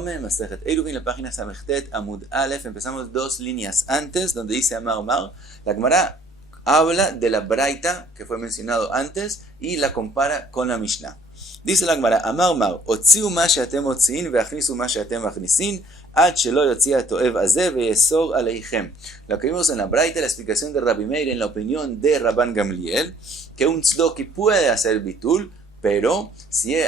Yome, Masejet Eruvin, la página Samechtet, Amud Aleph. Empezamos 2 líneas antes, donde dice Amar Omar. La Gemara habla de la Braita, que fue mencionado antes, y la compara con la Mishnah. Dice la Gemara, Amar Omar, Otziu ma she'atem otziin, ve'achnisu ma she'atem achnisin, ad shelo yotzia hatoev azeh, ve'yesor aleichem. Lo que vimos en la Braita, la explicación de Rabbi Meir, en la opinión de Rabban Gamliel, que un tzdoki puede hacer bitul, pero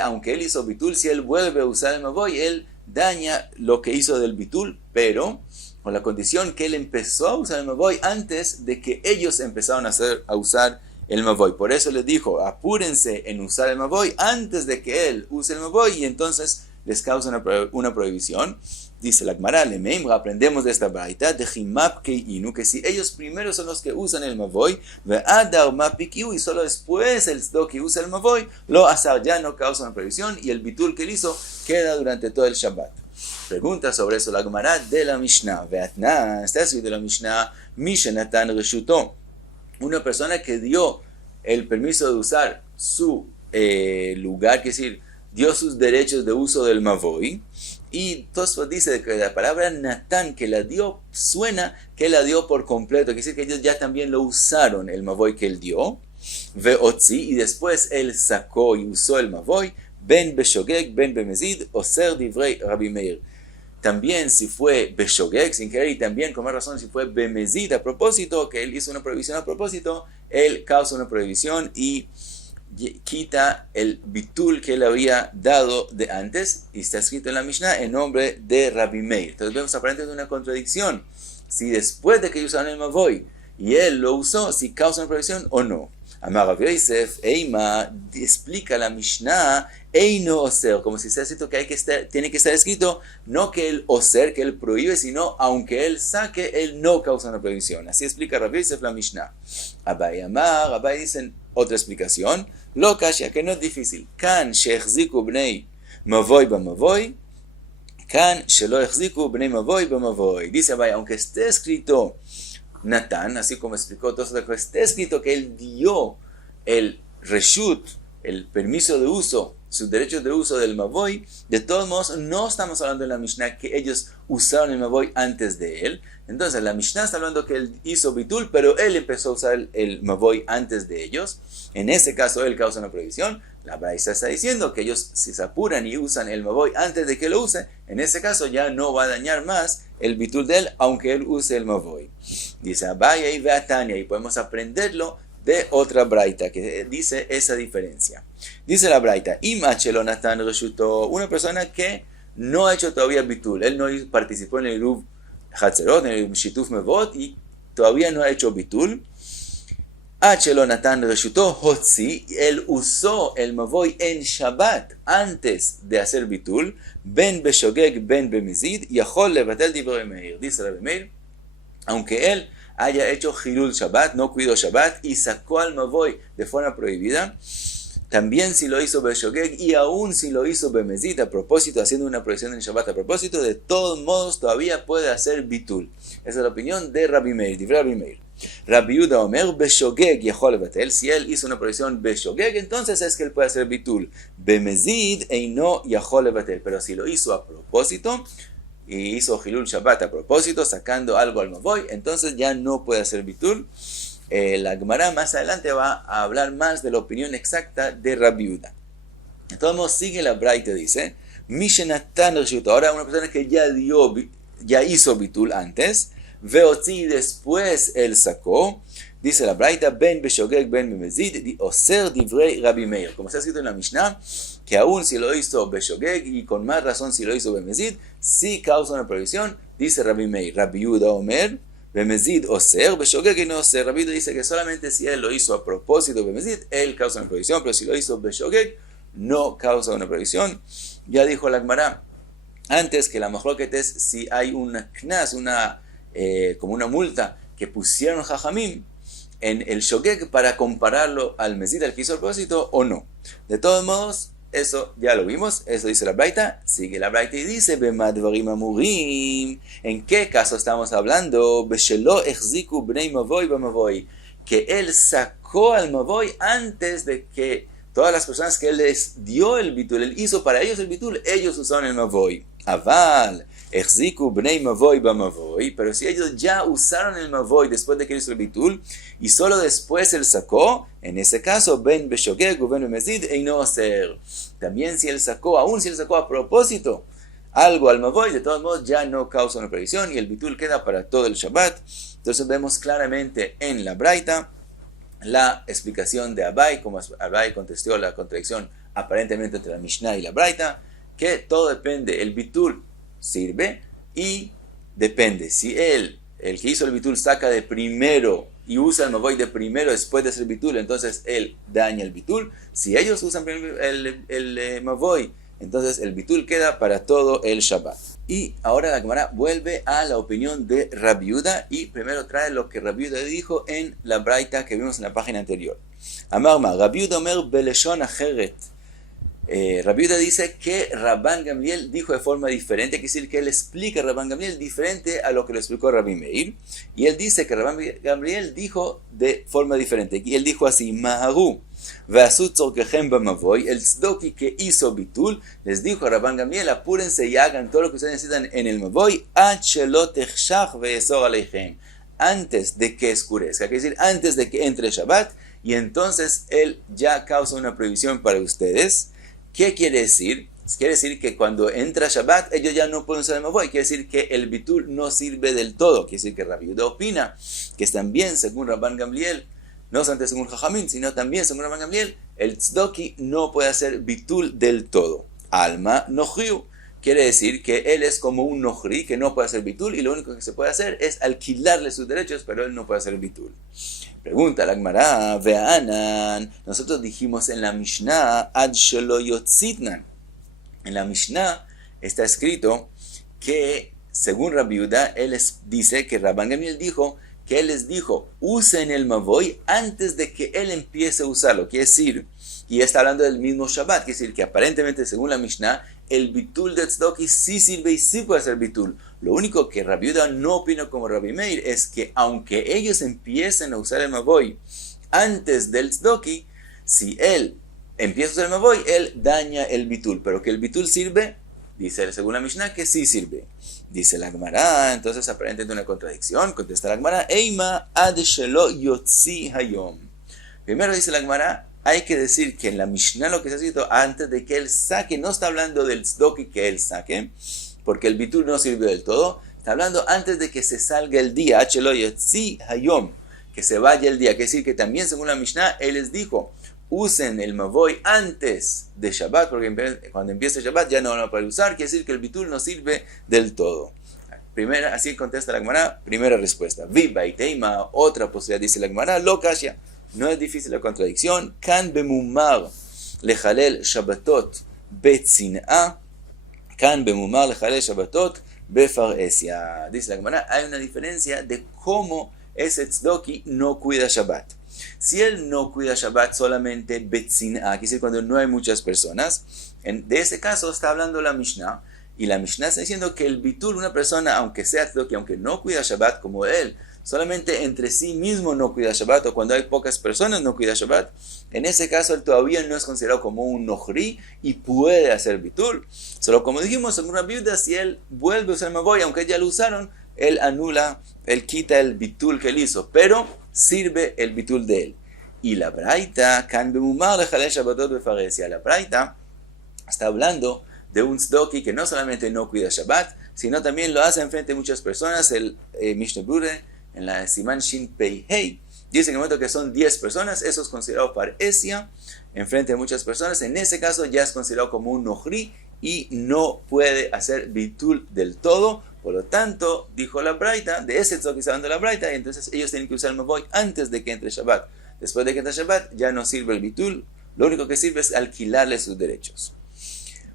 aunque él hizo bitul, si él vuelve a usar el mavoy, él daña lo que hizo del bitul, pero con la condición que él empezó a usar el mavoy antes de que ellos empezaron a usar el mavoy. Por eso les dijo, apúrense en usar el mavoy antes de que él use el mavoy, y entonces les causa una prohibición. Dice la Gemara, aprendemos de esta braita, de Jimap Keinu, que si ellos primero son los que usan el mavoy, y solo después el tzdoki usa el mavoy, lo asar ya no causa una prohibición, y el bitul que él hizo queda durante todo el Shabbat. Pregunta sobre eso la Gemara de la Mishnah. Veatna, está escrito de la Mishnah, Mishenatan Reshuto. Una persona que dio el permiso de usar su lugar, es decir, dio sus derechos de uso del mavoy, y Tosfot dice que la palabra Natán, que la dio, suena que la dio por completo, quiere decir que ellos ya también lo usaron, el mavoy que él dio, Veotzi, y después él sacó y usó el mavoy, Ben Beshogeg, Ben Bemezid, Oser Divrei Rabbi Meir. También si fue Beshogeg, sin querer, y también con más razón si fue Bemezid a propósito, que él hizo una prohibición a propósito, él causa una prohibición y quita el bitul que él había dado de antes, y está escrito en la Mishnah en nombre de Rabbi Meir. Entonces vemos aparentemente una contradicción, si después de que usaron el mavoy y él lo usó, si causa una prohibición o no. Amar Rav Yosef, Eima, explica la Mishnah, Eino Oser, como si está escrito que tiene que estar escrito, no que el Oser, que él prohíbe, sino aunque él saque, él no causa una prohibición. Así explica Rav Yosef la Mishnah. Abai Amar, Abai dicen otra explicación, lo kashya, que no es difícil. Kan shehziku bnei mavoy b'mavoy, kan shelo ehziku bnei mavoy b'mavoy. Dice Abai, aunque esté escrito Natán, así como explicó todo esto, esté escrito que él dio el reshut, el permiso de uso, sus derechos de uso del mavoy, de todos modos no estamos hablando en la Mishnah que ellos usaron el mavoy antes de él. Entonces la Mishnah está hablando que él hizo bitul, pero él empezó a usar el mavoy antes de ellos. En ese caso él causa una prohibición. La Braisa está diciendo que ellos, si se apuran y usan el mavoy antes de que lo use, en ese caso ya no va a dañar más el bitul de él, aunque él use el mavoy. Dice Abaya y Beatania, y podemos aprenderlo de otra braita que dice esa diferencia. Dice la braita, una persona que no ha hecho todavía bitul, él no participó en el Eruv Hatzerot, en el Shituf Mevot, y todavía no ha hecho bitul. Él usó el mavoy en Shabbat antes de hacer bitul, ben beshogeg ben bemizid, yachol levatel divrei Meir. Dice Rabbi Meir, aunque él haya hecho Hilul Shabbat, no cuidó Shabbat, y sacó al mavoy de forma prohibida, también si lo hizo Beshogeg, y aún si lo hizo Bemezid a propósito, haciendo una prohibición en Shabbat a propósito, de todos modos todavía puede hacer bitul. Esa es la opinión de Rabbi Meir, de Rabbi Meir. Rabbi Yehuda Omer, Beshogeg yachol levatel, si él hizo una prohibición Beshogeg, entonces es que él puede hacer bitul. Bemezid eino yachol levatel, pero si lo hizo a propósito, y hizo Hilul Shabbat a propósito, sacando algo al mavoy, entonces ya no puede hacer bitul. La Gemara más adelante va a hablar más de la opinión exacta de Rabbi Yehuda. De todos modos, sigue la braita, dice, Mishenatan Reshut, ahora una persona que ya hizo bitul antes, Veotzi, después él sacó, dice la braita, Ben Beshogeg, Ben Bemezid, Oser Divrei Rabbi Meir, como está escrito en la Mishnah, que aún si lo hizo Beshogeg, y con más razón si lo hizo Bemezid, sí causa una prohibición, dice Rabbi Meir. Rabbi Yehuda Omer, Bemezid Oser, Beshogeg y no Oser. Rabbi Yehuda dice que solamente si él lo hizo a propósito Bemezid, él causa una prohibición, pero si lo hizo Beshogeg, no causa una prohibición. Ya dijo la Gemara antes que la mahloket es si hay una knas, como una multa que pusieron Jajamim en el Shogeg para compararlo al Mezid, al que hizo a propósito, o no. De todos modos, eso ya lo vimos, eso dice la braita, sigue la braita y dice, Bemadvarim amurim, ¿en qué caso estamos hablando? Beshelo echziku bnei mavoy b'mavoy, que él sacó al mavoy antes de que todas las personas que él les dio el bitul, él hizo para ellos el bitul, ellos usaron el mavoy. Aval, exziku bnei mavoy ba mavoy, pero si ellos ya usaron el mavoy después de que hizo el bitul, y solo después él sacó, en ese caso, ben beshogeg u ben bemezid, eino oser. También si él sacó, aún si él sacó a propósito algo al mavoy, de todos modos ya no causa una prohibición, y el bitul queda para todo el Shabbat. Entonces vemos claramente en la braita la explicación de Abai, como Abai contestó la contradicción aparentemente entre la Mishnah y la braita, que todo depende, el bitul sirve y depende. Si el que hizo el bitul saca de primero y usa el mavoy de primero después de hacer bitul, entonces él daña el bitul. Si ellos usan el mavoy, entonces el bitul queda para todo el Shabbat. Y ahora la Gemara vuelve a la opinión de Rabbi Yehuda y primero trae lo que Rabbi Yehuda dijo en la braita que vimos en la página anterior. Amar ma, Rabbi Yehuda omer beleshon acheret. Rabbi Yehuda dice que Rabban Gamliel dijo de forma diferente, quiere decir que él explica a Rabban Gamliel diferente a lo que lo explicó Rabbi Meir, y él dice que Rabban Gamliel dijo de forma diferente, y él dijo así, Maharu, Ve'asut tzorkechem b'mavoy, el tzdoki que hizo bitul, les dijo a Rabban Gamliel, apúrense y hagan todo lo que ustedes necesitan en el mavoy, ad shelo techshach ve'esor aleichem, antes de que escurezca, quiere decir antes de que entre Shabbat, y entonces él ya causa una prohibición para ustedes. ¿Qué quiere decir? Quiere decir que cuando entra Shabbat, ellos ya no pueden usar el mavoy. Quiere decir que el bitul no sirve del todo. Quiere decir que Rabbi Yehuda opina que también, según Rabban Gamliel, no solamente según Jajamín, sino también según Rabban Gamliel, el tzdoki no puede hacer bitul del todo. Alma nohriu. Quiere decir que él es como un nohri, que no puede hacer bitul, y lo único que se puede hacer es alquilarle sus derechos, pero él no puede hacer bitul. Pregunta la Gemara, veanan, nosotros dijimos en la Mishnah, ad shelo yotzitnan. En la Mishnah está escrito que, según Rabbi Yehuda, él dice que Rabban Gamliel dijo que él les dijo, usen el mavoy antes de que él empiece a usarlo. Quiere decir, y está hablando del mismo Shabbat, quiere decir que aparentemente, según la Mishnah, el bitul de tzdoki sí sirve y sí puede ser bitul. Lo único que Rabbi Yehuda no opina como Rabbi Meir es que aunque ellos empiecen a usar el mavoy antes del tzdoki, si él empieza a usar el mavoy, él daña el bitul. Pero que el bitul sirve, dice él, según la Mishnah, que sí sirve. Dice la Gemara, entonces aparentemente una contradicción. Contesta la Gemara, Eima ad shelo yotzi hayom. Primero dice la Gemara, hay que decir que en la Mishnah lo que se ha escrito antes de que él saque, no está hablando del tzdoki que él saque, porque el bitul no sirve del todo, está hablando antes de que se salga el día, Helo yotzi hayom, que se vaya el día. Quiere decir que también según la Mishnah, él les dijo, usen el mavoy antes de Shabbat, porque cuando empiece Shabbat ya no van a poder usar, quiere decir que el bitul no sirve del todo. Primera, así contesta la Gemara, primera respuesta. Viva y teima, otra posibilidad, dice la Gemara, lo kasha. No es difícil la contradicción. Kan bemumar lechalel Shabbatot betzin'a, kan bemumar lechalel Shabbatot befaresia. Dice la Gemara, hay una diferencia de cómo ese tzdoki no cuida Shabbat. Si él no cuida Shabbat solamente betzin'a, quiere decir cuando no hay muchas personas, de ese caso está hablando la Mishnah, y la Mishnah está diciendo que el bitul, una persona, aunque sea tzdoki, aunque no cuida Shabbat como él, solamente entre sí mismo no cuida Shabbat, o cuando hay pocas personas no cuida Shabbat, en ese caso él todavía no es considerado como un nohri y puede hacer bitul. Solo como dijimos, según Rabbi Yehuda, si él vuelve a usar mavoy, aunque ya lo usaron, él anula, él quita el bitul que él hizo, pero sirve el bitul de él. Y la braita, kan bemumar lechalel Shabbatot befaresia, la braita está hablando de un tzdoki que no solamente no cuida Shabbat, sino también lo hace en frente de muchas personas. El Mishnah Brure, en la Siman Shin Pei Hei, dice en el momento que son 10 personas, eso es considerado paresia, en frente de muchas personas. En ese caso ya es considerado como un nohri y no puede hacer bitul del todo. Por lo tanto, dijo la braita, de ese tzdoki está hablando la braita, y entonces ellos tienen que usar el mavoy antes de que entre Shabbat. Después de que entre Shabbat ya no sirve el bitul, lo único que sirve es alquilarle sus derechos.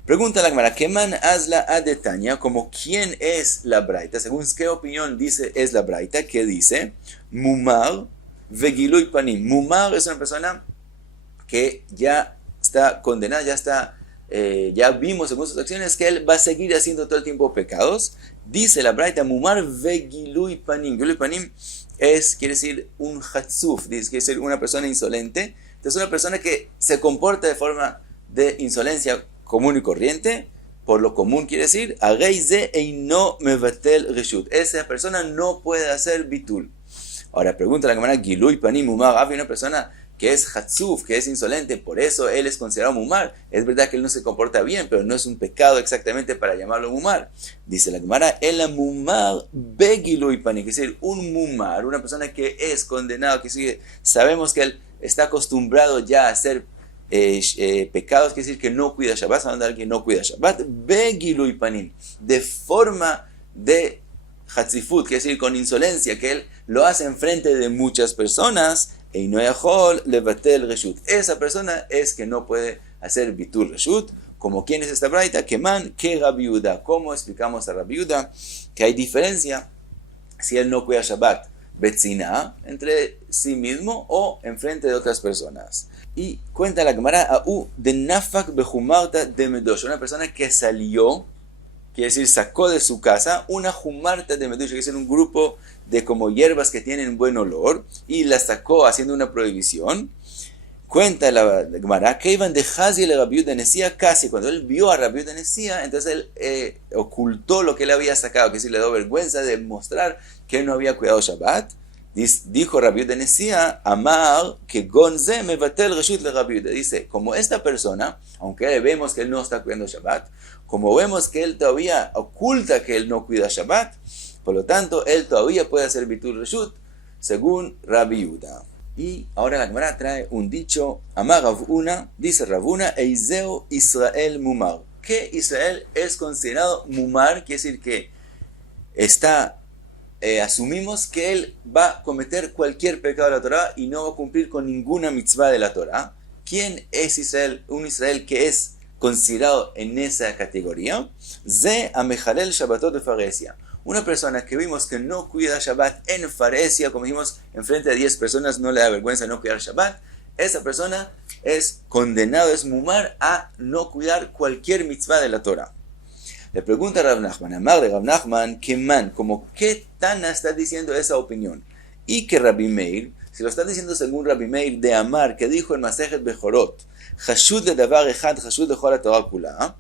Pregunta la Gemara, ¿Keman hazla adetania? Como quién es la braita, según qué opinión dice es la braita, que dice Mumar vegiluy panim. Mumar es una persona que ya está condenada, ya vimos según sus acciones que él va a seguir haciendo todo el tiempo pecados. Dice la braita Mumar vegiluy panim. Giluy panim quiere decir un hatzuf, quiere decir una persona insolente. Entonces una persona que se comporta de forma de insolencia común y corriente, por lo común quiere decir, esa persona no puede hacer bitul. Ahora pregunta la Gemara, Gilui Panim Mumar, había una persona que es hatzuf, que es insolente, por eso él es considerado mumar. Es verdad que él no se comporta bien, pero no es un pecado exactamente para llamarlo mumar. Dice la Gemara, el mumar begilui panim, que es decir, un mumar, una persona que es condenado, que sigue, sabemos que él está acostumbrado ya a hacer pecados, que decir que no cuida Shabbat, hablando de alguien que no cuida Shabbat, begilui panim, de forma de hatzifut, que decir con insolencia, que él lo hace enfrente de muchas personas. Esa persona es que no puede hacer bitul reshut. Como quién es esta braita, que man, que Rabbi Yehuda. ¿Cómo explicamos a Rabbi Yehuda? Que hay diferencia si él no cuida Shabbat betzina, entre sí mismo o enfrente de otras personas. Y cuenta la Gemara de nafak bejumarta de medosh, una persona que salió, quiere decir sacó de su casa una jumarta de medosh, que es un grupo de como hierbas que tienen buen olor, y la sacó haciendo una prohibición. Cuenta la Gemara que iban de Hazi el Rabbi Yehuda Nesía, casi cuando él vio a Rabbi Yehuda Nesía, entonces él ocultó lo que él había sacado, que sí le dio vergüenza de mostrar que él no había cuidado Shabbat. Dijo Rabbi Yehuda Nesía, Amar que Gonze me batel reshut le Rabbi Yehuda. Dice, como esta persona, aunque vemos que él no está cuidando Shabbat, como vemos que él todavía oculta que él no cuida Shabbat, por lo tanto, él todavía puede hacer bitul reshut, según Rabbi Yehuda. Y ahora la Gemara trae un dicho, Amar Ravuna, dice Ravuna, Eizeo Israel Mumar. Que Israel es considerado Mumar, quiere decir que asumimos que él va a cometer cualquier pecado de la Torah y no va a cumplir con ninguna mitzvah de la Torah. ¿Quién es Israel? Un Israel que es considerado en esa categoría. Ze Amejalel Shabbatot de Faresia. Una persona que vimos que no cuida Shabbat en Faresia, como dijimos, enfrente de 10 personas no le da vergüenza no cuidar Shabbat, esa persona es condenado, es mumar a no cuidar cualquier mitzvah de la Torah. Le pregunta a Rav Nachman, Amar de Rav Nachman, que man, como qué Tana está diciendo esa opinión. Y que Rabbi Meir, si lo está diciendo según Rabbi Meir de Amar, que dijo en Masejet Bechorot, Hashud de Davar Echad, Hashud de Chol Torah Kula,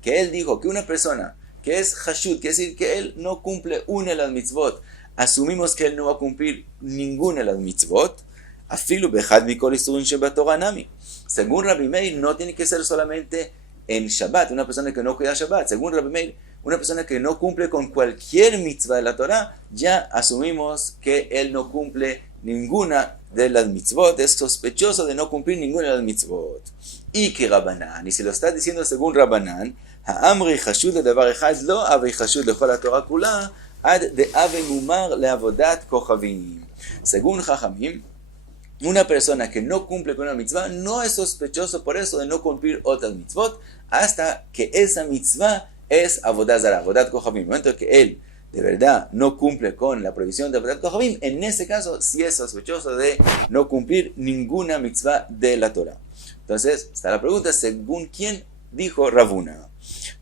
que él dijo que una persona que es hashud, quiere decir que él no cumple una de las mitzvot, asumimos que él no va a cumplir ninguna de las mitzvot, afilu bechad mikol isurin shebatorah nami. Según Rabbi Meir, no tiene que ser solamente en Shabbat, una persona que no cuida Shabbat. Según Rabbi Meir, una persona que no cumple con cualquier mitzvah de la Torah, ya asumimos que él no cumple ninguna de las mitzvot, es sospechoso de no cumplir ninguna de las mitzvot. Y que Rabbanan, y si lo está diciendo según Rabbanan, Ha'amri chashud ledavar echad lo avei chashud lechol haTorah kula ad de'ave mumar leavodat kochavim. Según Jajamim, una persona que no cumple con una mitzvah no es sospechoso por eso de no cumplir otras mitzvot hasta que esa mitzvah es avodat zara, avodat kochavim. En el momento que él de verdad no cumple con la prohibición de avodat kochavim, en ese caso sí es sospechoso de no cumplir ninguna mitzvah de la Torah. Entonces está la pregunta, ¿según quién dijo Ravuna?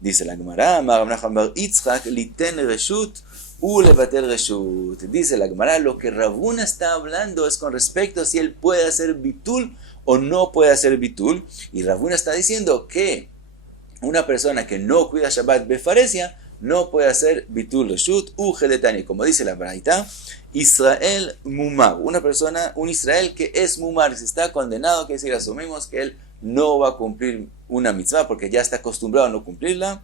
Dice la Gemara, Amar Rav Nachman bar Yitzchak, liten reshut u levatel reshut. Dice la Gemara, lo que Ravuna está hablando es con respecto a si él puede hacer bitul o no puede hacer bitul. Y Ravuna está diciendo que una persona que no cuida Shabbat befaresia no puede hacer bitul reshut u geletani. Como dice la Braita, Israel mumar, una persona, un Israel que es mumar, si está condenado, que decir, asumimos que él no va a cumplir una mitzvah porque ya está acostumbrado a no cumplirla.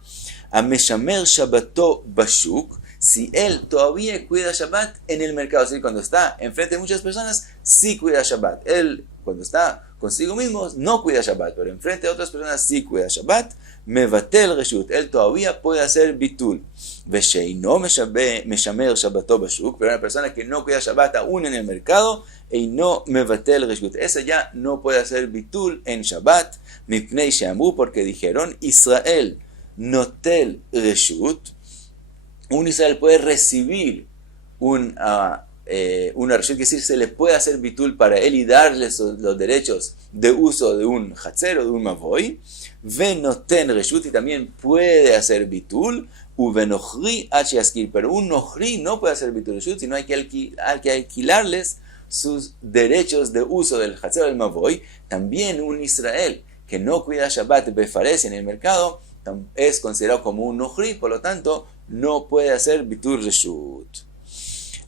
A meshamer shabbato bashuk, si él todavía cuida Shabbat en el mercado, es decir, cuando está enfrente de muchas personas, sí cuida Shabbat. Él, cuando está consigo mismo, no cuida Shabbat, pero enfrente de otras personas sí cuida Shabbat. Mevatel reshut, él todavía puede hacer bitul. Vesheino meshamer shabbato bashuk, pero una persona que no cuida Shabbat aún en el mercado, y no mevatel reshut, esa ya no puede hacer bitul en Shabbat. Mipnei sheamru, porque dijeron Israel notel reshut, un Israel puede recibir una reshut, es decir, se le puede hacer bitul para él y darle los derechos de uso de un hatzer o de un mavoy. Venoten reshut, y también puede hacer bitul. Uvenochri hachiaskir, pero un nochri no puede hacer bitul reshut, sino hay que alquilarles sus derechos de uso del Hatzer del Mavoy. También un Israel que no cuida Shabbat Befares en el mercado es considerado como un Nohri, por lo tanto no puede hacer Bitul Reshut.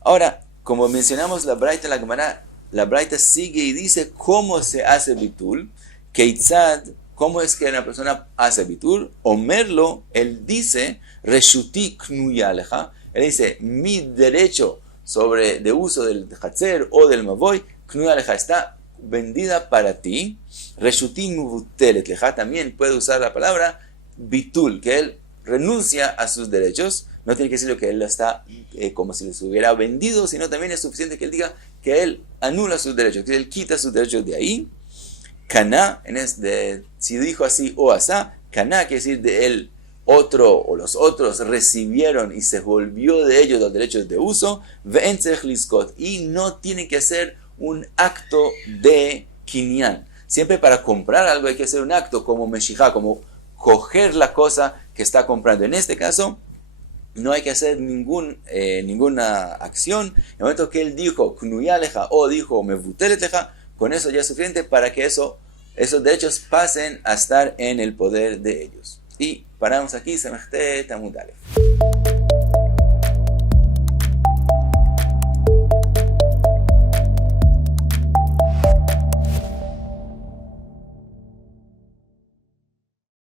Ahora, como mencionamos la Braita, la Gemara, la Braita sigue y dice cómo se hace Bitul, Keitzad, cómo es que una persona hace Bitul. Omerlo, él dice, Reshuti Knuya Leja, él dice, mi derecho de uso del Hatzer o del Mavoy, Knuya Leja, está vendida para ti. Reshuti Mutelet Leja, también puede usar la palabra Bitul, que él renuncia a sus derechos. No tiene que decir que él está como si les hubiera vendido, sino también es suficiente que él diga que él anula sus derechos, que él quita sus derechos de ahí. Caná, si dijo así o asá, caná quiere decir de él otro o los otros recibieron y se volvió de ellos los derechos de uso, y no tiene que hacer un acto de kinyan. Siempre para comprar algo hay que hacer un acto como meshijá, como coger la cosa que está comprando. En este caso, no hay que hacer ninguna acción. En el momento que él dijo knuyaleja o dijo mevuteleteja, con eso ya es suficiente para que esos derechos pasen a estar en el poder de ellos. Y paramos aquí, Samechtet Amud Aleph.